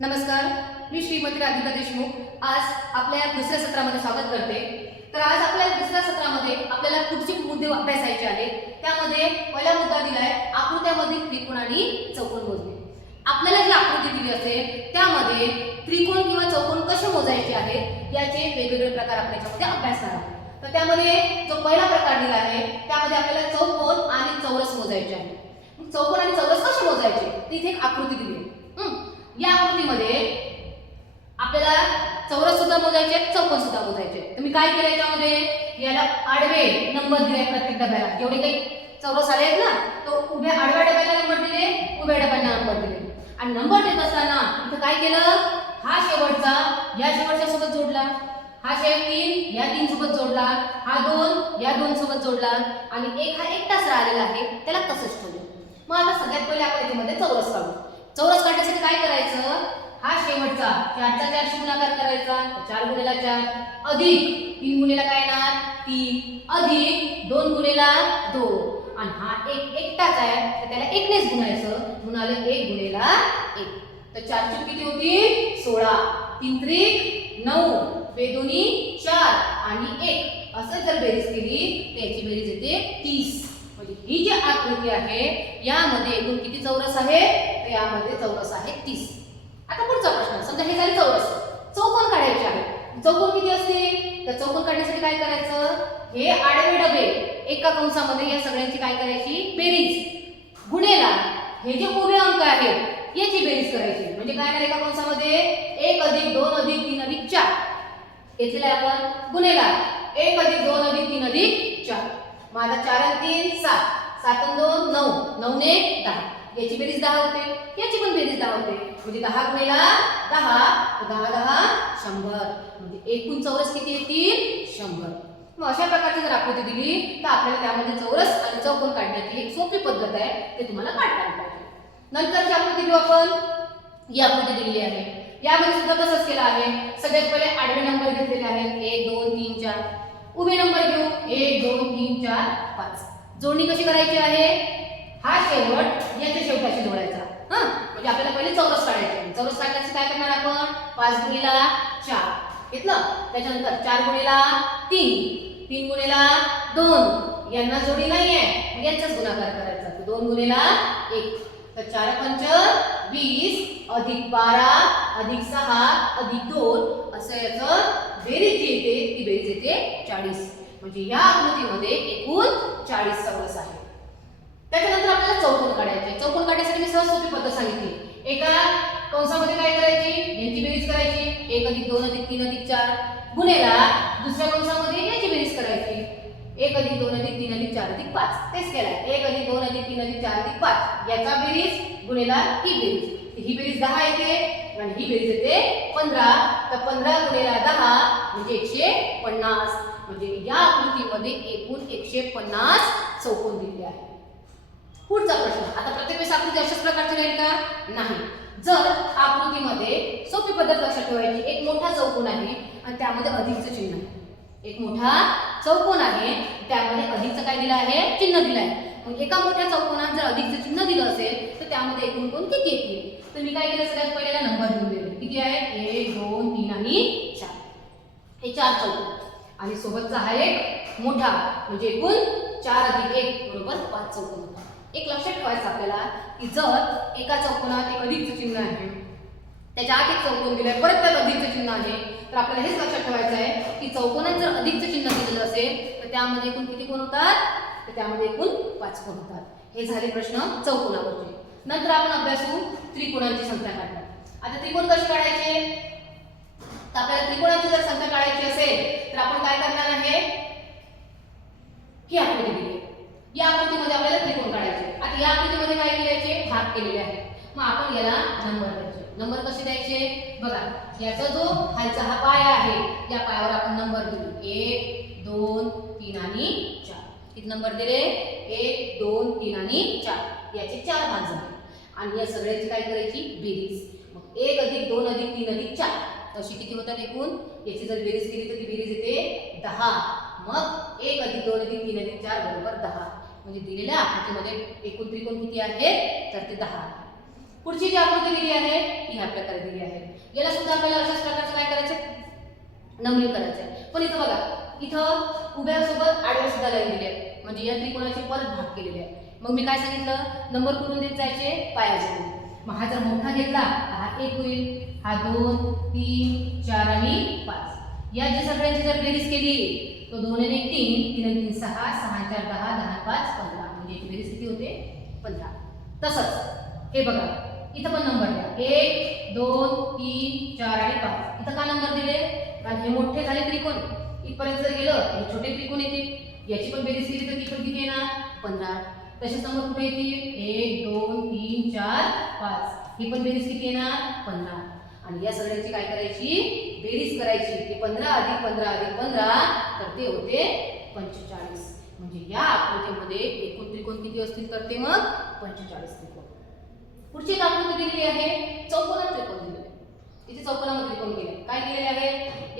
नमस्कार, मी श्रीमती राधिका देशमुख आज आपल्या दुसऱ्या सत्रामध्ये स्वागत करते। तर आज आपल्या दुसऱ्या सत्रामध्ये आपल्याला पुढचे मुद्दे अभ्यासायचे आहेत। त्यामध्ये पहिला मुद्दा दिलाय आकृत्यामधील त्रिकोण आणि चौकोन मोजणे। आपल्याला जी आकृती दिली असेल त्यामध्ये त्रिकोण किंवा चौकोन कसे मोजायचे आहेत याचे वेगवेगळे प्रकार आपण याच्यामध्ये अभ्यासणार आहोत। तर त्यामध्ये जो पहिला प्रकार दिला आहे त्यामध्ये आपल्याला चौकोन आणि चौरस मोजायचे आहे। चौकोन आणि चौरस कसे मोजायचे ते इथे एक आकृती दिली आहे। या आकृतीमध्ये आपल्याला चौरस सुद्धा मोजायचे आहेत, चौकोन सुद्धा मोजायचे आहेत। तर मी काय केलं याच्यामध्ये याला आडवे नंबर दिले प्रत्येक डब्याला। जेवढे काही चौरस आले आहेत ना तो उभ्या आडव्या डब्याला नंबर दिले, उभ्या डब्यांना नंबर दिले। आणि नंबर देत असताना इथं काय केलं, हा शेवटचा या शेवटच्या सोबत जोडला, हा शेवट 3 या 3 सोबत जोडला, हा 2 या 2 सोबत जोडला आणि एक हा एकटाच राहिलेला आहे त्याला तसंच ठेवलं। मग आता सगळ्यात पहिले आपण याच्यामध्ये चौरस काढू। चौरस काढण्यासाठी काय करायचं, हा शेवटचा 4चा 4शी गुणाकार करायचा, 4 गुणिला 4 अधिक 3 गुणिला काय येणार 3 अधिक 2 गुणिला 2 आणि हा एक एकटाच आहे तर त्याला 1 नेच गुणायचं म्हणून आले 1 गुणिला 1। तर 4 ची किती होती 16, 3 त्रिक 9, 2 दोन्ही 4 आणि 1 असं जर बेरीज केली तर याची बेरीज येते 30। म्हणजे ही जी आकृती आहे यामध्ये एकूण किती चौरस आहे तर यामध्ये चौरस आहे 30। आता पुढचा प्रश्न, समजा हे झाले चौरस, चौकोन काढायचे आहे। चौकोन किती असते तर चौकोन काढण्यासाठी काय करायचं, हे आडवे डबे एका कंसामध्ये या सगळ्यांची काय करायची बेरीज गुणेला हे जे उभे अंक आहेत याची बेरीज करायची। म्हणजे काय येणार एका कंसामध्ये 1 अधिक 2 अधिक 3 अधिक 4 येथील आपण गुणेला 1 अधिक 2 अधिक 3 अधिक 4। मग आता 4 आणि 3 7, 7 आणि 2 9, 9 ने 10 याची बेरीज 10 होते, याची पण बेरीज 10 होते। म्हणजे 10 गुणिला 10 तर 10 10 100 म्हणजे एकूण चौरस किती येतील 100। मग अशा प्रकारची जर आकृती दिली तर आपल्याला त्यामध्ये चौरस आणि चौकोन काढण्याची एक सोपी पद्धत आहे ते तुम्हाला काढता आली पाहिजे। नंतरची आकृती घेऊ आपण, ही आकृती दिलेली आहे यामध्ये सुद्धा तसंच केलं आहे। सगळ्यात पहिले आडवे नंबर घेतलेले आहेत 1 2 3 4, उभे नंबर घेऊ 1 2 3 4 5। जोडणी कशी करायची आहे, हा शेवट याच्या शेवटाशी जोडायचा। म्हणजे आपल्याला पहिले चौरस काढायचे। चौरस काढण्यासाठी काय करणार आपण 5 गुणिला 4 घेतलं, त्याच्यानंतर 4 गुणिला 3, 3 गुणिला 2 यांना जोडी नाहीये मग यांचाच गुणाकार करायचा। 2 गुणिला 1 तर 4 पंच 20 अधिक 12 अधिक 6 अधिक 2 असं याचं बेरीज जी येते ती बेरीज येते 40। म्हणजे या आकृतीमध्ये एकूण 40 चौरस आहे। त्याच्यानंतर आपल्याला चौकोन काढायचे। चौकोन काढण्यासाठी मी सहज सोपी पद्धत सांगितली। एका कंसामध्ये काय करायची यांची बेरीज करायची 1 अधिक 2 अधिक 3 अधिक 4 गुणेला दुसऱ्या कंसामध्ये याची बेरीज करायची 1 अधिक 2 अधिक 3 अधिक 4 अधिक 5। तेच केलंय 1 अधिक 2 अधिक 3 अधिक 4 अधिक 5 याचा बेरीज गुणेला ही बेरीज, ही बेरीज 10 येते आणि ही बेरीज येते 15। तर 15 गुणिला 10 म्हणजे 150। म्हणजे या आकृतीमध्ये एकूण 150 चौकोन दिले आहेत। पुढचा प्रश्न, आता प्रत्येक वेळेस आकृती अशाच प्रकारची राहील का नाही। जर आकृतीमध्ये सोपी पद्धत लक्षात ठेवायची, एक मोठा चौकोन आहे आणि त्यामध्ये अधिकचं चिन्ह आहे। एक मोठा चौकोन आहे त्यामध्ये अधिकचं काय दिलं आहे चिन्ह दिलं आहे। मग एका मोठ्या चौकोनात जर अधिकचं चिन्ह दिलं असेल तर त्यामध्ये एकूण कोण किती येतील तर मी काय केलं सगळ्यात पहिल्याला नंबर देऊन दिले किती आहे 1 2 3 आणि 4। हे 4 चौकोन आणि सोबतचा हा एक मोठा म्हणजे एकूण 4 अधिक 1 बरोबर 5 चौकोन होतात। एक लक्षात ठेवायचं आपल्याला की जर एका चौकोनात एक अधिकचं चिन्ह आहे त्याच्या आत एक चौकोन दिलंय परत त्यात अधिकचं चिन्ह आहे तर आपल्याला हेच लक्षात ठेवायचं आहे की चौकोनात जर अधिकचं चिन्ह दिलेलं असेल तर त्यामध्ये एकूण किती कोण होतात तर त्यामध्ये एकूण 5 कोण होतात। हे झाले प्रश्न चौकोनावरचे। नंतर आपण अभ्यासू त्रिकोणांची संख्या काढतात। आता त्रिकोण कशी काढायचे तर आपल्याला त्रिकोणाची जर संख्या काढायची असेल तर आपण काय करणार आहे, ही आकृती दिली या आकृतीमध्ये आपल्याला त्रिकोण काढायचे। आता या आकृतीमध्ये काय केल्याचे भाग केलेले आहेत मग आपण याला नंबर द्यायचे। नंबर कसे द्यायचे बघा, याचा जो खालचा हा पाया आहे या पायावर आपण नंबर दिले 1 2 3 आणि 4। किती नंबर दिले 1 2 3 आणि 4 याचे 4 भाग झाले आणि या सगळ्याची काय करायची बेरीज। मग 1 अधिक 2 अधिक 3 अधिक 4 अशी किती होतात एकूण, याची जर बेरीज केली तर ती बेरीज येते 10। मग 1 अधिक 2 अधिक 3 अधिक 4 बरोबर 10। म्हणजे दिलेल्या आकृतीमध्ये एकूण त्रिकोण किती आहेत तर ते 10 आहे। पुढची जी आकृती दिली आहे ती ह्या प्रकारे दिली आहे. याला सुद्धा आपल्याला अशाच प्रकारचं काय करायचं, नंबरिंग करायचं आहे. पण इथं बघा, इथं उभ्या सोबत आडव्या सुद्धा लाईन दिली आहे, म्हणजे या त्रिकोणाचे परत भाग केलेले आहे. मग मी काय सांगितलं, नंबर कुठून देत जायचे, पायाचे. मग हा जर मोठा घेतला हा 1 होईल, हा 2 3 4 आणि 5. या जे सगळ्यांची जर बेरीज केली तो 2 आणि 1 3, 3 आणि 3 6, 6 आणि 4 10, 10 आणि 5 15, म्हणजे याची बेरीज किती होते, 15. तसंच हे बघा, इथं पण नंबर द्या, 1 2 3 4 आणि 5. इथं का नंबर दिले, कारण हे मोठे झाले त्रिकोण, इथपर्यंत जर गेलं हे छोटे त्रिकोण येतील. याची पण बेरीज केली तर ती पण किती येणार, 15. तसेच नंबर कुठे येतील, 1 2 3 4 5. ही पण बेरीज किती येणार, 15. आणि या सगळ्यांची काय करायची, बेरीज करायची. ते 15 अधिक 15 अधिक 15 तर ते होते 45. म्हणजे या आकृतीमध्ये एकूण त्रिकोण किती असतील तर ते मग 45 त्रिकोण. पुढची एक आकृती दिलेली आहे, चौकोनात त्रिकोण दिलेले. इथे चौकोनामध्ये त्रिकोण केले. काय केलेले आहे,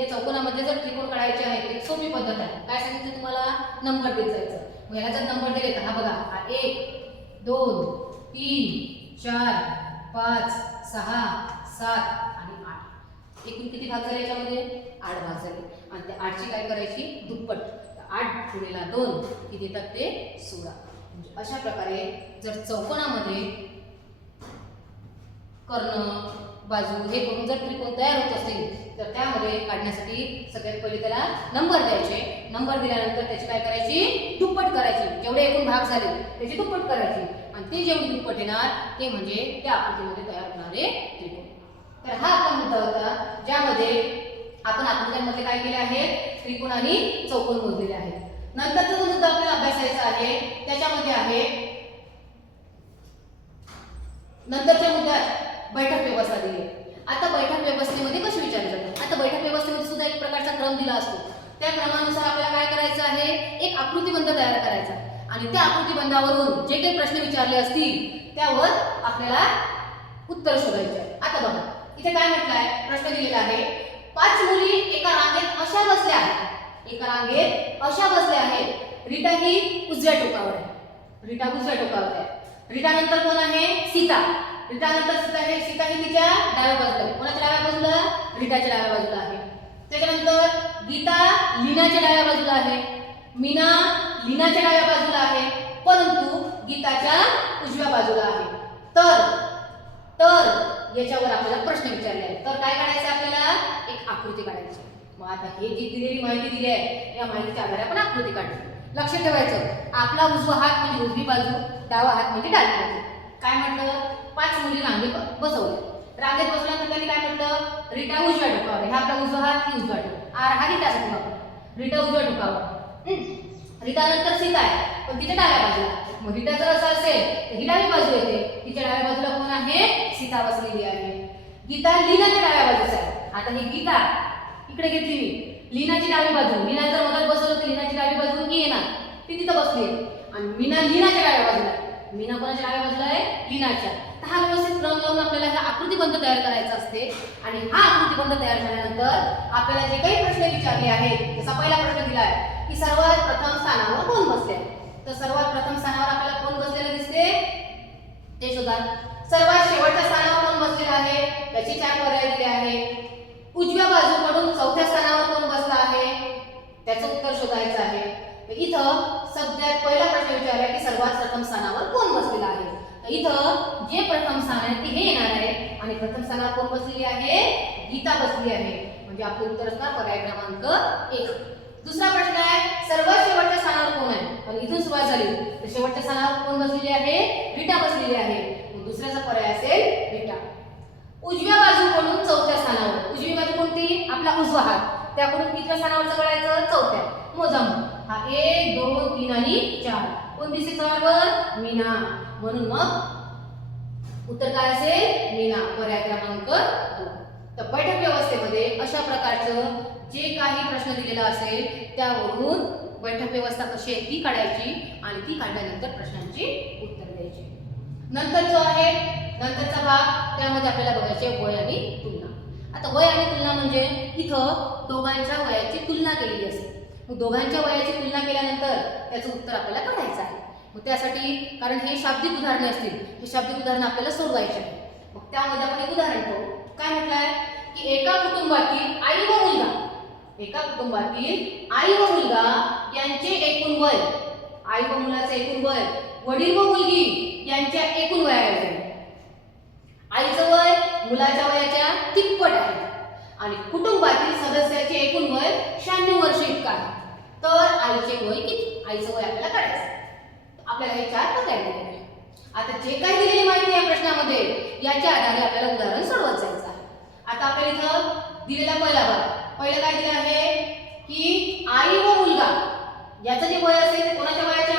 या चौकोनामध्ये जर त्रिकोण काढायचे आहे एक सोपी पद्धत आहे. काय सांगितलं तुम्हाला, नंबर देत जायचं. मग याला जर नंबर दिले तर हा बघा, हा 1 2 3 4 5 6 7 आणि 8. एकूण किती भाग झाले याच्यामध्ये, 8 भाग झाले. आणि त्या 8ची काय करायची, दुप्पट. 8 गुणिले 2 किती येतात ते 16. म्हणजे अशा प्रकारे जर चौकोनामध्ये कर्ण बाजू हे करून जर त्रिकोण तयार होत असतील तर त्यामध्ये काढण्यासाठी सगळ्यात पहिले त्याला नंबर द्यायचे. नंबर दिल्यानंतर त्याची काय करायची, दुप्पट करायची. जेवढे एकूण भाग झाले त्याची दुप्पट करायची. आणि ती जेवढी दुप्पट येणार ते म्हणजे त्या आकृतीमध्ये तयार होणारे त्रिकोण. तर हा आपला मुद्दा होता, ज्यामध्ये आपण आकृत्यांमध्ये काय केले आहे, त्रिकोण आणि चौकोन मोजलेले आहेत. नंतरचा जो मुद्दा आपल्याला अभ्यासायचा आहे त्याच्यामध्ये आहे, नंतरच्या मुद्द्यात बैठक व्यवस्था दिली. आता बैठक व्यवस्थेमध्ये कशी विचारली जाते, आता बैठक व्यवस्थेमध्ये सुद्धा एक प्रकारचा क्रम दिला असतो. त्या क्रमानुसार आपल्याला काय करायचं आहे, एक आकृतिबंध तयार करायचा. आणि त्या आकृतिबंधावरून जे काही प्रश्न विचारले असतील त्यावर आपल्याला उत्तर शोधायचे आहे. आता बघा, इथे काय म्हटलं आहे, प्रश्न दिलेला आहे, 5 मुली एका रांगेत अशा बसल्या आहेत. एका रांगेत अशा बसल्या आहेत. रीटा ही उजव्या टोकावर आहे. रीटा उजव्या टोकावर आहे. रीटा नंतर कोण आहे, सीता. रीटा नंतर सीता आहे. सीता ही तिच्या डाव्या बाजूला आहे. कोणाच्या डाव्या बाजूला, रीटाच्या डाव्या बाजूला आहे. त्याच्यानंतर गीता लीनाच्या डाव्या बाजूला आहे. मीना लीनाच्या डाव्या बाजूला आहे, परंतु गीताच्या उजव्या बाजूला आहे. तर याच्यावर आपल्याला प्रश्न विचारले आहेत. तर काय काढायचं, आपल्याला एक आकृती काढायची. मग आता हे जी दिलेली माहिती दिली आहे या माहितीच्या आधारे आपण आकृती काढली. लक्ष ठेवायचं, आपला उजवा हात म्हणजे उजवी बाजू, डावा हात म्हणजे डावी बाजू. काय म्हटलं, 5 मुली रांगेत बसवल्या. रांगेत बसल्यानंतर त्यांनी काय म्हटलं, रीटा उजव्या टोकावर. हा आपला उजवा हात, ही उजवा टोक. आर हा रीटाचा टोकावर. रीटा उजव्या टोकावर. रीटा नंतर सीता आहे, पण तिच्या डाव्या बाजूला. मग रीटा जर असं असेल तर ही डावी बाजू येते. तिच्या डाव्या बाजूला कोण आहे, सीता बसलेली आहे. गीता लीनाच्या डाव्या बाजूचा आहे. आता ही गीता इकडे घेतली मी, लीनाची डावी बाजू. लीना जर मदत बसवलं तर लीनाची डावी बाजू ही येणार, ती तिथं बसली आहे. आणि मीना लीनाच्या डाव्या बाजूला आहे. मीना कोणाच्या डाव्या बाजूला आहे, लीनाच्या. तर हा व्यवस्थित क्रम लावून आपल्याला हा आकृतिबंध तयार करायचा असते. आणि हा आकृतिबंध तयार झाल्यानंतर आपल्याला जे काही प्रश्न विचारले आहेत, जसा पहिला प्रश्न दिला आहे की सर्वात प्रथम स्थानावर कोण बसले, तर सर्वात प्रथम स्थानावर आपल्याला कोण बसलेलं दिसते ते शोधा. सर्वात शेवटच्या स्थानावर कोण बसलेला आहे त्याची 4 पर्याय दिले आहे. उजव्या बाजूकडून चौथ्या स्थानावर कोण बसला आहे त्याचं उत्तर शोधायचं आहे. इथं सगळ्यात पहिला प्रश्न विचारला की सर्वात प्रथम स्थानावर कोण बसलेला आहे. तर इथं जे प्रथम स्थान आहे ते हे येणार आहे आणि प्रथम स्थानावर कोण बसलेली आहे, गीता बसली आहे. म्हणजे आपलं उत्तर असणार पर्याय क्रमांक 1. दुसरा प्रश्न आहे सर्वात शेवटच्या स्थानावर कोण आहे, आणि इथून सुरुवात झाली तर शेवटच्या स्थानावर कोण बसलेली आहे, रीटा बसलेली आहे. मग दुसऱ्याचा पर्याय असेल रीटा. उजव्या बाजूकडून चौथ्या स्थानावर, उजवी बाजू कोणती, आपला उजवा हात, त्याकडून कितव्या स्थानावरचं कळायचं, चौथ्या. मोजा मग, हा 1 2 3 आणि 4. कोण दिसते चौथ्यावर, मीना. म्हणून मग उत्तर काय असेल, मीना. पर्याय क्रमांक 2. तर बैठक व्यवस्थेमध्ये अशा प्रकारचं जे काही प्रश्न दिलेला असेल त्यावरून बैठक व्यवस्था कशी आहे ती काढायची आणि ती काढल्यानंतर प्रश्नांची उत्तर द्यायची. नंतर जो आहे नंतरचा भाग, त्यामध्ये आपल्याला बघायचे वय आणि तुलना. आता वय आणि तुलना म्हणजे इथं दोघांच्या वयाची तुलना केलेली असते. मग दोघांच्या वयाची तुलना केल्यानंतर त्याचं उत्तर आपल्याला काढायचं आहे. मग त्यासाठी कारण हे शाब्दिक उदाहरणे असतील, हे शाब्दिक उदाहरण आपल्याला सोडवायचे आहे. मग त्यामध्ये आपण एक उदाहरण पाहू. काय म्हटलंय की एका कुटुंबातील आई व मुलगा, एका कुटुंबातील आई व मुलगा यांचे एकूण वय, आई व मुलाचे एकूण वय वडील व मुलगी यांच्या एकूण वयाचे, आईचं वय मुलाच्या वयाच्या तिप्पट आहे आणि कुटुंबातील सदस्याचे एकूण वय 96 वर्ष इतकं आहे. तर आईचे वय किती? आईचं वय आपल्याला काढायचं. आपल्याला हे चार पर्याय दिलेले आहेत. आता जे काही दिलेली माहिती या प्रश्नामध्ये याच्या आधारे आपल्याला उदाहरण सोडवत जायचं आहे. आता आपल्याला इथं दिलेला पहिला भाग, पहिलं काय दिलं आहे की आई व मुलगा याचं जे वय असेल कोणाच्या वयाच्या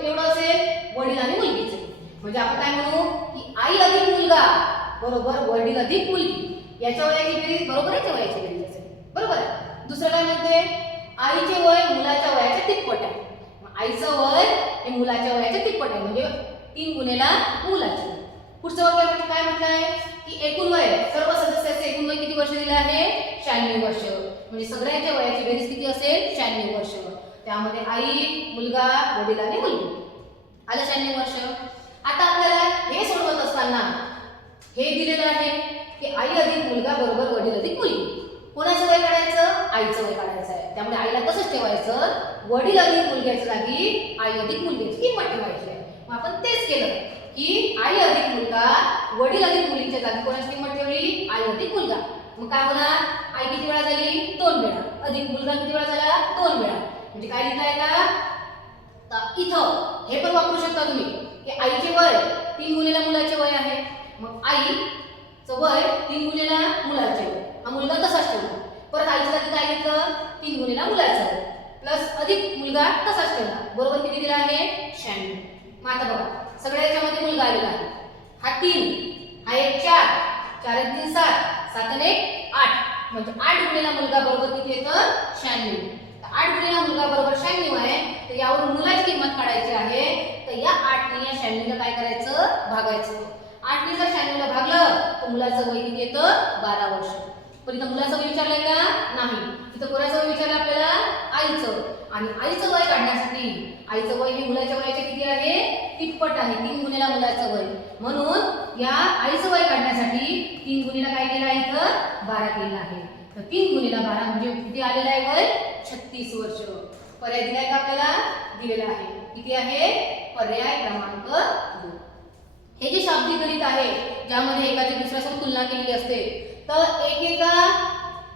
एवढं असेल, वडील आणि मुलगीचे. म्हणजे आपण काय म्हणू की आई अधिक मुलगा बरोबर वडील अधिक मुलगी याच्या वयाची बेरीज बरोबर याच्या वयाची बेरीज असेल. बरोबर आहे. दुसरं काय म्हणते, आईचे वय मुलाच्या वयाच्या तिप्पट आहे. आईचं वय हे मुलाच्या वयाच्या तिप्पट आहे म्हणजे 3 गुणेला मुलाचे. पुढचं वाक्य काय म्हटलंय की एकूण वय सर्व सदस्याचे एकूण वय किती वर्ष दिलं आहे? 96 वर्ष. म्हणजे सगळ्यांच्या वयाची बेरीज किती असेल? 96 वर्ष. त्यामध्ये आई, मुलगा, वडील आणि मुलगी आलं 96 वर्ष. आता आपल्याला हे सोडवत असताना हे दिलेलं आहे की आई अधिक मुलगा बरोबर वडील अधिक मुलगी. कोणाचं वय काढायचं? आईचं वय काढायचं आहे. त्यामुळे आईला कसंच ठेवायचं? वडील अधिक मुलग्याच्या जागी आई अधिक मुलग्याची किंमत ठेवायची आहे. मग आपण तेच केलं की आई अधिक मुलगा वडील अधिक मुलीच्या जागी कोणाची किंमत ठेवली? आई अधिक मुलगा. मग काय होणार? आई किती वेळा झाली? 2 वेळा. अधिक मुलगा किती वेळा झाला? 2 वेळा. म्हणजे काय लिहिता येतं? तर इथं हे पण वापरू शकता तुम्ही की आईचे वय 3 गुणेला मुलाचे वय आहे. मग आईचं वय 3 गुणेला मुलाचे वय. हा मुलगा तसाच ठेवला. परत आईच्या जागी काय घेतलं? 3 गुणेला मुलाचं वय प्लस अधिक मुलगा तसाच ठेवला. बरोबर किती दिला आहे? 96. मग आता बघा सगळ्या याच्यामध्ये मुलगा आलेला आहे. हा 3, हा 1 4, 4 1 3 7, 7 आणि 1 8. म्हणजे 8 गुणेला मुलगा बरोबर किती येतं? 96. 8 गुणेला मुलगा बरोबर 96 आहे. तर यावरून मुलाची किंमत काढायची आहे. तर या 8 ने या 96 ला काय करायचं? भागायचं. 8 ने जर 96 ला भागलं तर मुलाचं वय किती येतं? 12 वर्ष. पण इथं मुलाचं वय विचारलंय का? नाही. इथं कोणाचं वय विचारलं आपल्याला? आईचं. आणि आईचं वय काढण्यासाठी आईचं वय हे मुलाच्या वयाचे किती आहे? तिप्पट आहे. 3 गुणेला मुलाचं वय. म्हणून या आईचं वय काढण्यासाठी 3 गुणेला काय केलं आहे? इथं 12 केलं आहे. तर 3 गुणेला 12 म्हणजे किती आलेलं आहे वय? 36 वर्ष. पर्याय दिलाय का आपल्याला? दिलेला आहे. किती आहे? पर्याय क्रमांक 2. हे जे शाब्दिक गणित आहे ज्यामध्ये एकाची दुसऱ्यासोबत तुलना केलेली असते, तर एकेका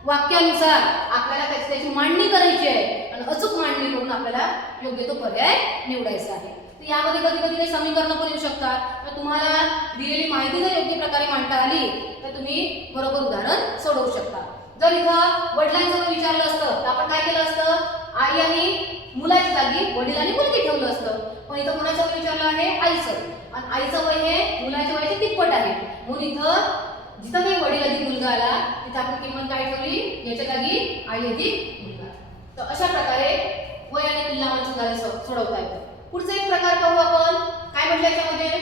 वाक्यानुसार आपल्याला त्याची मांडणी करायची आहे आणि अचूक मांडणी करून आपल्याला योग्य तो पर्याय निवडायचा आहे. तर यामध्ये कधी कधी काही समीकरणं पण येऊ शकतात. तर तुम्हाला दिलेली माहिती जर योग्य प्रकारे मांडता आली तर तुम्ही बरोबर उदाहरण सोडवू शकता. जर इथं वडिलांचं वय विचारलं असतं तर आपण काय केलं असतं? आई आणि मुलाच्या जागी वडील आणि मुलगी ठेवलं असतं. पण इथं कोणाचं वय विचारलं आहे? आईचं. आणि आईचं वय हे मुलाच्या वयाचे तिप्पट आहे. म्हणून इथं जिथं काही वडील अधिक मुलगा आला तिथं आपण किंमत काय ठेवली? याच्या जागी आई अधिक मुलगा. तर अशा प्रकारे वय आणि तुलनावरचं उदाहरण सोडवता येतं. पुढचा एक प्रकार पाहू आपण. काय म्हटलं याच्यामध्ये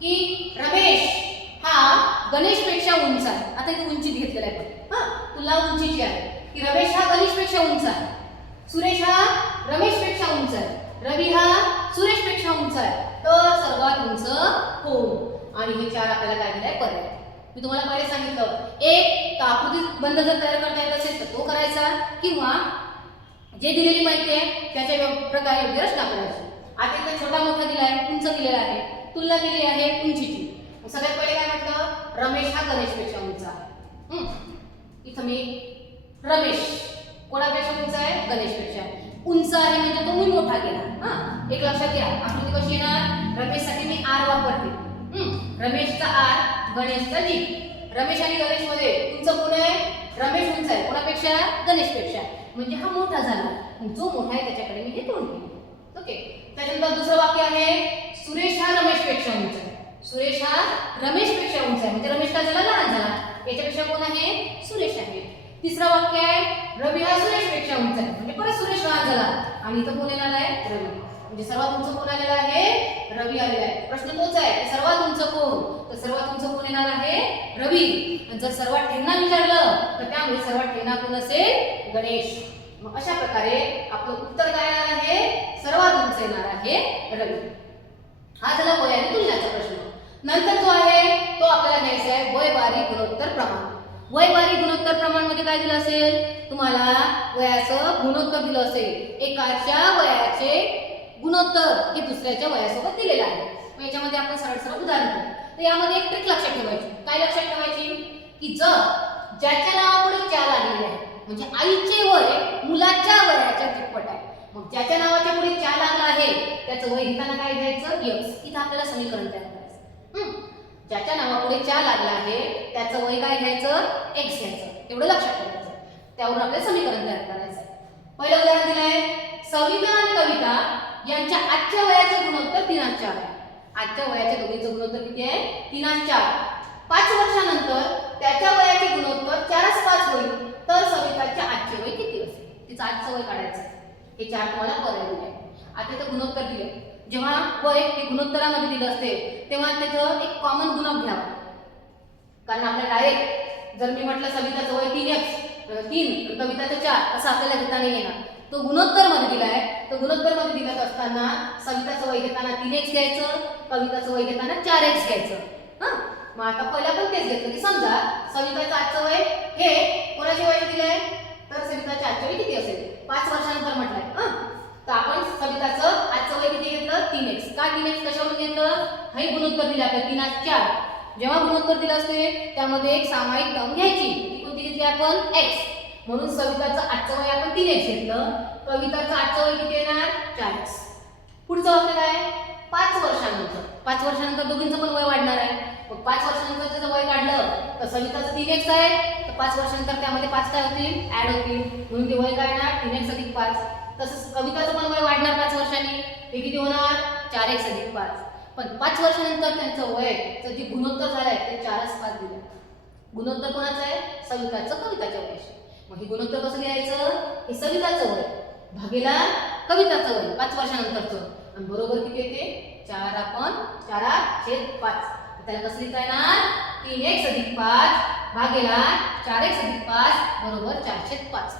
की रमेश हा गणेशपेक्षा उंच आहे. आता इथे उंची घेतलेला आहे पण तुला उंचीची आहे की रमेश हा गणेशपेक्षा उंच आहे. सुरेश हा रमेशपेक्षा उंच आहे. रवी हा सुरेशपेक्षा उंच आहे. तर सर्वात उंच कोण? आणि हे 4 आपल्याला काय दिलाय? पर्याय. मी तुम्हाला पहिले सांगितलं एक आकृती बंध जर तयार करता येत असेल तर तो करायचा किंवा जे दिलेली माहिती आहे त्याच्या प्रकारे योग्य रचना करायची. आता इथे छोटा मोठा दिलाय, उंच दिलेला आहे, तुलना केली आहे उंचीची. सगळ्यात पहिले काय म्हटलं? रमेश हा गणेशपेक्षा उंच आहे. इथं मी रमेश कोणापेक्षा उंच आहे? गणेशपेक्षा उंच आहे म्हणजे तो मी मोठा केला. एक लक्षात घ्या आकृती कशी येणार? रमेशसाठी मी आर वापरते. रमेशचा आर, गणेशचा जी. रमेश आणि गणेश मध्ये उंच कोण आहे? रमेश उंच आहे कोणापेक्षा? गणेशपेक्षा. म्हणजे हा मोठा झाला. जो मोठा आहे त्याच्याकडे मी हे तोंड केलं. ओके. त्यानंतर दुसरं वाक्य आहे सुरेश हा रमेशपेक्षा उंच आहे. सुरेश हा रमेशपेक्षा उंच आहे म्हणजे रमेश का झाला? लहान झाला. याच्यापेक्षा कोण आहे? सुरेश आहे. तिसरं वाक्य आहे रवी हा सुरेशपेक्षा उंच आहे म्हणजे परत सुरेश लहान झाला आणि इथं कोण येणार आहे? रवी. म्हणजे सर्वात उंच कोण आलेला आहे? रवी आलेला आहे. प्रश्न तोच आहे सर्वात उंच कोण? तर सर्वात उंच कोण येणार आहे? रवी. जर सर्वात ठेंगणा विचारलं तर त्यामुळे सर्वात ठेंगणा कोण असेल? गणेश. मग अशा प्रकारे आपलं उत्तर काय येणार आहे? सर्वात उंच येणार आहे रवी. हा झाला वय आणि तुलनाचा प्रश्न. नंतर जो आहे तो आपल्याला घ्यायचा आहे वय वारी गुणोत्तर प्रमाण. वय वारी गुणोत्तर प्रमाण मध्ये काय दिलं असेल तुम्हाला? वयाचं गुणोत्तर दिलं असेल. एकाच्या वयाचे गुणोत्तर हे दुसऱ्याच्या वयासोबत दिलेलं आहे. मग याच्यामध्ये आपण सरळ सरळ उदाहरण घेऊ. तर यामध्ये एक ट्रिक लक्षात ठेवायची. काय लक्षात ठेवायची? की जर ज्याच्या नावापुढे 4 लागलेले आहे म्हणजे आईचे वय मुलाच्या वयाच्या तिप्पट आहे. मग ज्याच्या नावाच्या पुढे 4 लागला आहे त्याचं वय घेताना काय घ्यायचं? x. इथं आपल्याला समीकरण तयार करायचं. ज्याच्या नावापुढे 4 लागला आहे त्याचं वय काय घ्यायचं? x घ्यायचं. एवढं लक्षात ठेवायचं. त्यावरून आपल्याला समीकरण तयार करायचं. पहिलं उदाहरण दिलं आहे, सविता आणि कविता यांच्या आजच्या वयाचे गुणोत्तर 3:4 आहे. आजच्या वयाच्या दोघींचं गुणोत्तर किती आहे? 3:4. 5 वर्षानंतर त्याच्या वयाचे गुणोत्तर 4:5 होईल तर सविताचे आजचे वय किती असेल? तिचं आजचं वय काढायचं. हे 4 तुम्हाला पर्याय दिले. आता इथं गुणोत्तर दिले. जेव्हा वय हे गुणोत्तरामध्ये दिलं असते तेव्हा तिथं एक कॉमन गुणक घ्यावा. कारण आपल्याला डायरेक्ट जर मी म्हटलं सविताचं वय 3 कविताचं 4 असं आपल्याला घेता नाही येणार. तो गुणोत्तर मध्ये दिला आहे. तो गुणोत्तर मध्ये दिला असताना सविताचं वय घेताना 3x घ्यायचं, कविताचं वय घेताना 4x घ्यायचं. मग आता पहिला पण तेच घेतलं की समजा सविताचं आजचं वय हे कोणाच्या वयाचे दिलंय तर सविताच्या आजचं वय किती असेल? 5 वर्षानंतर म्हटलंय. तर आपण सविताचं आजचं वय किती घेतलं? 3x. का 3x कशावरून घेतलं? हे गुणोत्तर दिले आपल्याला 3:4. जेव्हा गुणोत्तर दिलं असते त्यामध्ये एक सामायिक टर्म घ्यायची. ती कोणती घेतली आपण? x. म्हणून सविताचं आजचं वय आपण 3x घेतलं. कविताचं आजचं वय किती येणार? 4x. पुढचं वाक्य काय? 5 वर्षानंतर. 5 वर्षानंतर दोघींचं पण वय वाढणार आहे. मग 5 वर्षानंतर त्याचं वय काढलं तर सविताचं 3x आहे तर 5 वर्षानंतर त्यामध्ये 5 काय होतील? ऍड होतील. म्हणून ते वय काय येणार? 3x + 5. तसंच कविताचं पण वय वाढणार 5 वर्षांनी. हे किती होणार? 4x + 5. पण 5 वर्षानंतर त्यांचं वयचं जे गुणोत्तर झालंय ते 4:5 दिलं. गुणोत्तर कोणाचं आहे? सविताचं कविताच्या वयाशी. मग हे गुणोत्तर कसं लिहायचं? हे सविताचं वय भागीला कविताचं वय 5 वर्षानंतरचं आणि बरोबर किती येते? 4 आपण 4/5. त्याला कसं लिहिता येणार? 3x + 5 भागीला 4x + 5 बरोबर 4/5.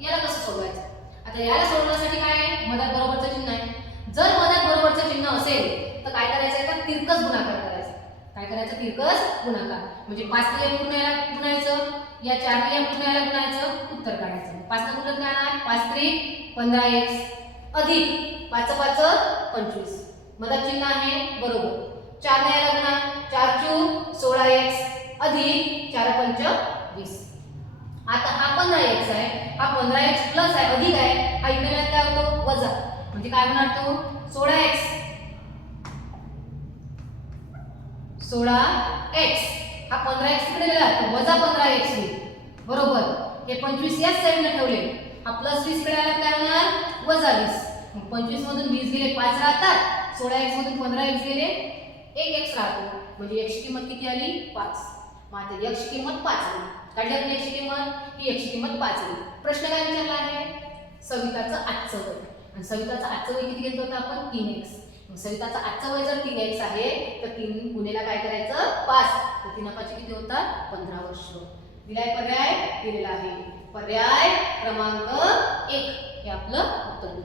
याला कसं सोडवायचं? आता याला सोडवण्यासाठी काय आहे? मधात बरोबरचं चिन्ह आहे. जर मधात बरोबरचं चिन्ह असेल तर काय करायचं आहे? तर तिरकस गुणाकार करायचा. काय करायचं? तिरकस गुणाकार. म्हणजे 5 ने पूर्ण याला गुणायचं, या 4 ने पूर्ण याला गुणायचं, उत्तर काढायचं. 5 ने गुणलं काय येणार? 5×3 15x अधिक 5×5 25. मधात चिन्ह आहे बरोबर. 4 ने याला गुणा 4×4 16x अधिक 4×5 20. आता हा 15x आहे, हा 15x प्लस आहे, अधिक आहे. हा इकडे काय होतो? वजा. म्हणजे काय होणार? तो 16x 16x. हा 15x तिकडे गेला तर वजा 15x होईल. बरोबर. हे 25 याच साईडला ठेवले. हा प्लस 20 कडे आला काय होणार? वजा 20. मग 25 मधून 20 गेले 5 राहतात. 16x मधून 15x गेले 1x राहतो. म्हणजे x ची किंमत किती आली? 5. मग आता x ची किंमत 5 आली. काढली आपण x ची किंमत, ही x ची किंमत 5 आली. प्रश्न काय विचारला आहे? सविताचं आजचं वय. आणि सविताचं आजचं वय किती घेतलं होतं आपण? 3x. मग सविताचं आजचं वय जर 3x आहे तर 3 गुणेला काय करायचं? 5. तर 3 × 5 किती होतात? 15 वर्ष. दिलाय पर्याय दिलेला आहे. पर्याय क्रमांक 1 हे आपलं उत्तर.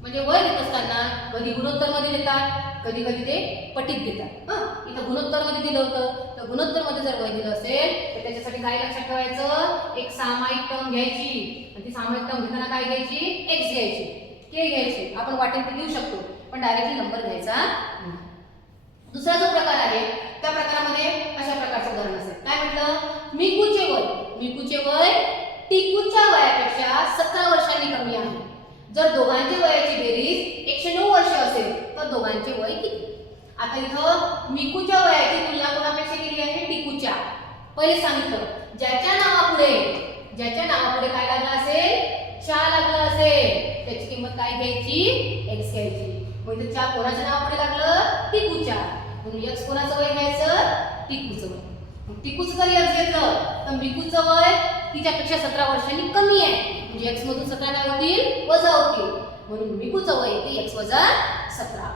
म्हणजे वय देत असताना कधी गुणोत्तर मध्ये देतात, कधी कधी ते पटीत देतात. इथं गुणोत्तर मध्ये दिलं होतं तर गुणोत्तर मध्ये जर वय दिलं असेल तर त्याच्यासाठी काय लक्षात ठेवायचं? एक सामायिक टर्म घ्यायची आणि ती सामायिक टर्म घेताना काय घ्यायची? x घ्यायची, k घ्यायची. आपण वाटेल ते घेऊ शकतो पण डायरेक्टली नंबर घ्यायचा नाही. दुसरा जो प्रकार आहे त्या प्रकारामध्ये अशा प्रकारचं उदाहरण असेल. काय म्हटलं? मिकूचे वय. मिकूचे वय टिकूच्या वयापेक्षा 17 वर्षांनी कमी आहे. जर दोघांची वयाची बेरीज 109 वर्ष असेल तर दोघांचे वय किती? आता इथं मिकूच्या वयाची तुलना कोणापेक्षा केली आहे? टिकूच्या. पहिले सांगितलं ज्याच्या नावापुढे काय लागला असेल? 4 लागला असेल त्याची किंमत काय घ्यायची? x घ्यायची. मग इथे 4 कोणाच्या नावापुढे लागलं? टिकूच्या. म्हणून x कोणाचं वय घ्यायचं? टिकूचं वय. मग टिकूचं जर x घेतलं तर मिकूचं वय तिच्यापेक्षा 17 वर्षांनी कमी आहे. म्हणजे x मधून 17 काय होतील? वजा होतील. म्हणून मिकूचं वय येते x + 17.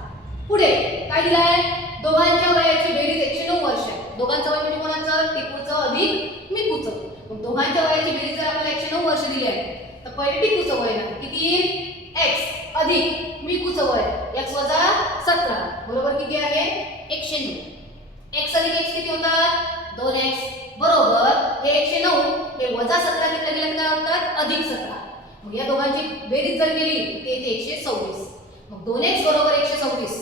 पुढे काय दिलंय? दोघांच्या वयाची बेरीज 109 वर्ष आहे. दोघांचं वय म्हणजे कोणाचं? टिकूचं अधिक मिकूचं. मग दोघांच्या वयाची बेरीज जर आपल्याला 109 वर्ष दिली आहे तर पहिले टिकूचं वय आहे किती? x अधिक मिकूचं वय x + 17 बरोबर किती आहे? 109. x अधिक x किती होतात 2x बरोबर हे 109 हे वजा 17 तिकडे गेले काय होतात अधिक 17. मग या दोघांची बेरीज जर केली ते येते 126. मग 2x बरोबर 126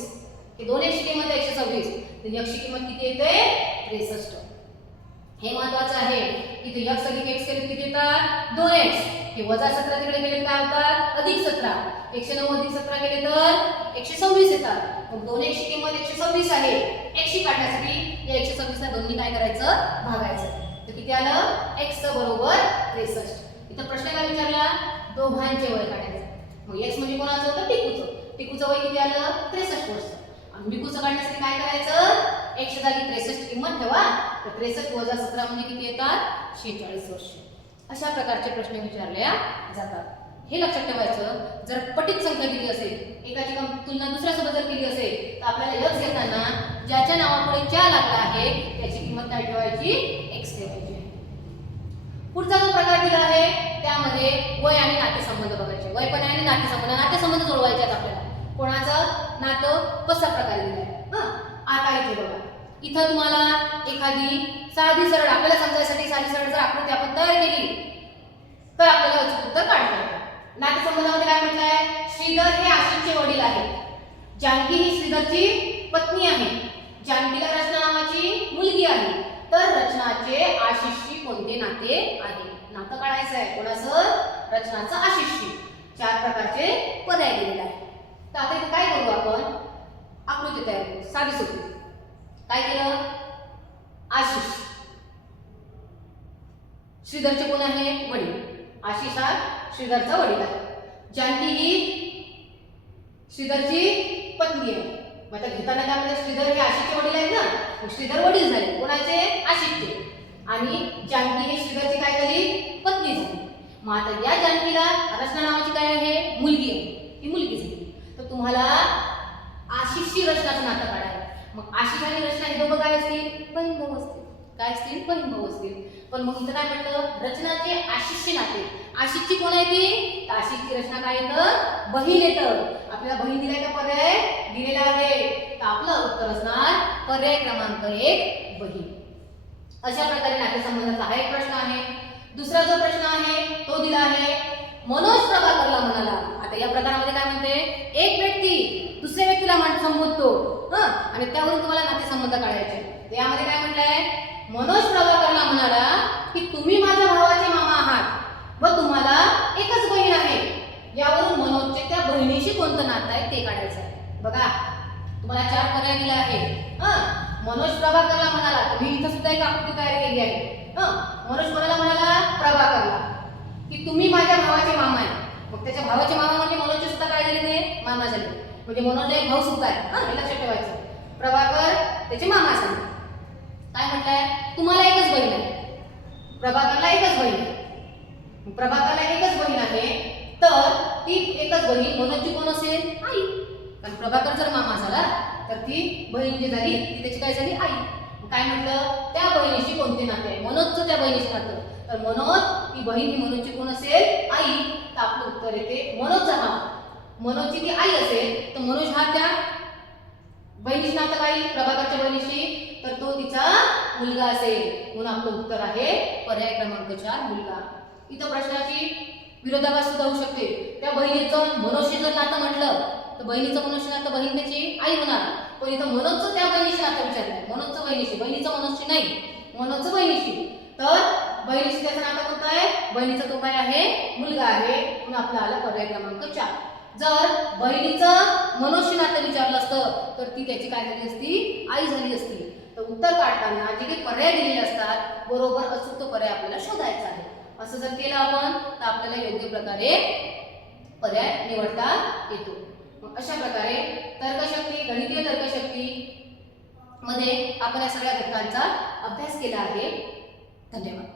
हे 2x ची किंमत 126 तर x ची किंमत किती येते 63. हे महत्त्वाचं आहे. इथे x अधिक x केले किती येतात 2x हे वजा 17 तिकडे गेले काय होतात अधिक 17. 109 अधिक 17 केले तर 126 येतात. मग 2x ची किंमत 126 आहे. x ची काढण्यासाठी या 126 ला 2 नी काय करायचं भागायचं. तर किती आलं x बरोबर 63. इथं प्रश्न काय विचारला दोघांचे वय काढायचं. मग x म्हणजे कोणाचं होतं टिकूचं. टिकूचं वय किती आलं 63 वर्ष. आणि मिकूचं काढण्यासाठी काय करायचं x जागी 63 किंमत ठेवा तर 63 वजा 17 म्हणजे किती येतात 46 वर्ष. अशा प्रकारचे प्रश्न विचारले जातात. हे लक्षात ठेवायचं जर पटीत संख्या दिली असेल एकाची तुलना दुसऱ्यासोबत जर केली असेल तर आपल्याला x घेताना ज्याच्या नावापुढे 4 लागला आहे त्याची किंमत काय ठेवायची x ठेवायची. पुढचा जो प्रकार दिला आहे त्यामध्ये वय आणि नातेसंबंध बघायचे. वय पण आणि नातेसंबंध जुळवायचे आहेत आपल्याला. कोणाचं नातं कशा प्रकारे दिलंय आता इथे बघा. इथं तुम्हाला एखादी साधी सरळ आपल्याला समजायसाठी साधी सरळ जर आकृती आपण तयार केली तर आपल्याला अचूक उत्तर काढता येतं. नातेसंबंधामध्ये काय म्हटलंय श्रीधर हे आशिषचे वडील आहेत. जानकी ही श्रीधरची पत्नी आहे. जानकीला रचना नावाची मुलगी आहे. तर रचनाचे आशिषशी कोणते नाते आहे. नातं काढायचं आहे कोणाचं रचनाचं आशिषशी. 4 प्रकारचे पर्याय दिलेले आहेत. तर आता इथे काय करू आपण आकृती तयार करू साधी सोपी. काय केलं आशिष श्रीधरचे कोण आहे वडील. आशिष हा श्रीधरचा वडील आहे. जानकी ही श्रीधरची पत्नी आहे. मग आता घेताना काय म्हणजे श्रीधर हे आशिषचे वडील आहेत ना. मग श्रीधर वडील झाले कोणाचे आशिषचे. आणि जानकी ही श्रीधरची काय झाली पत्नी झाली. मग आता या जानकीला रचना नावाची काय आहे मुलगी आहे. ही मुलगी झाली. तर तुम्हाला आशिषची रचनाचं नातं काढायचं. मग आशिष आणि रचना हे दोघं काय असतील बहीण भाऊ असतील. काय असतील बहीण भाऊ असतील. पण मग इथं काय म्हटलं रचनाचे आशिषचे नाते. आशिषची कोण आहे ती तर आशिषची रचना काय येतं बहीण येतं. आपल्याला बहीण दिलाय का पर्याय दिलेला आहे. तर आपलं उत्तर असणार पर्याय क्रमांक 1 बहीण. अशा प्रकारे नातेसंबंधाचा हा एक प्रश्न आहे. दुसरा जो प्रश्न आहे तो दिला आहे मनोज प्रभाकरला म्हणाला. आता या प्रकारामध्ये काय म्हणते एक व्यक्ती दुसऱ्या व्यक्तीला संबोधतो आणि त्यावरून तुम्हाला नातेसंबंध काढायचे. यामध्ये काय म्हटलंय मनोज प्रभाकरला म्हणाला की तुम्ही माझ्या भावाचे मामा आहात व तुम्हाला एकच बहीण आहे. यावरून मनोजचे त्या बहिणीशी कोणतं नातं आहे ते काढायचं आहे. बघा तुम्हाला 4 पर्याय दिला आहे. मनोज प्रभाकरला म्हणाला तुम्ही इथं सुद्धा एक आकृती तयार केली आहे. मनोज कोणाला म्हणाला प्रभाकरला की तुम्ही माझ्या भावाचे मामा आहे. मग त्याच्या भावाचे मामा म्हणजे मनोजचे सुद्धा काय झाले ते मामा झाले. म्हणजे मनोजला एक भाऊ सुद्धा आहे. हे लक्षात ठेवायचं. प्रभाकर त्याचे मामा झाले. काय म्हटलंय तुम्हाला एकच बहीण आहे. प्रभाकरला एकच बहीण आहे. प्रभाकरला एकच बहीण आहे तर ती एकच बहीण मनोजची कोण असेल आई. कारण प्रभाकर जर मामा झाला तर ती बहीण जी झाली ती त्याची काय झाली आई. काय म्हटलं त्या बहिणीशी कोणते नाते आहे मनोजचं त्या बहिणीशी नातं. तर मनोज ती बहीण ही मनोजची कोण असेल आई. तर आपलं उत्तर येते मनोजचा मामा. मनोजची ती आई असेल तर मनोज हा त्या बहिणीशी नातं काय प्रभाकरच्या बहिणीशी तर तो तिचा मुलगा असेल. म्हणून आपलं उत्तर आहे पर्याय क्रमांक 4 मुलगा. इथं प्रश्नाची विरोधाभास सुद्धा होऊ शकते. त्या बहिणीचं मनोजशी जर नातं म्हटलं तर बहिणीचं मनोजशी नातं बहीण त्याची आई होणार. पण इथं मनोजचं त्या बहिणीशी नातं विचारलंय. मनोजचं बहिणीशी बहिणीचं मनोजशी नाही मनोजचं बहिणीशी. तर बहिणीशी त्याचं नातं कोणतं आहे बहिणीचा तो काय आहे मुलगा आहे. म्हणून आपला आला पर्याय क्रमांक 4. जर बहिणीचं मनोजशी नातं विचारलं असतं तर ती त्याची काय झाली असती आई झाली असती. तर उत्तर काढताना जे काही पर्याय दिलेले असतात बरोबर अचूक तो पर्याय आपल्याला शोधायचा आहे. असं जर केलं आपण तर आपल्याला योग्य प्रकारे पर्याय निवडता येतो. मग अशा प्रकारे तर्कशक्ती गणितीय तर्कशक्ती मध्ये आपण या सगळ्या घटकांचा अभ्यास केला आहे. धन्यवाद.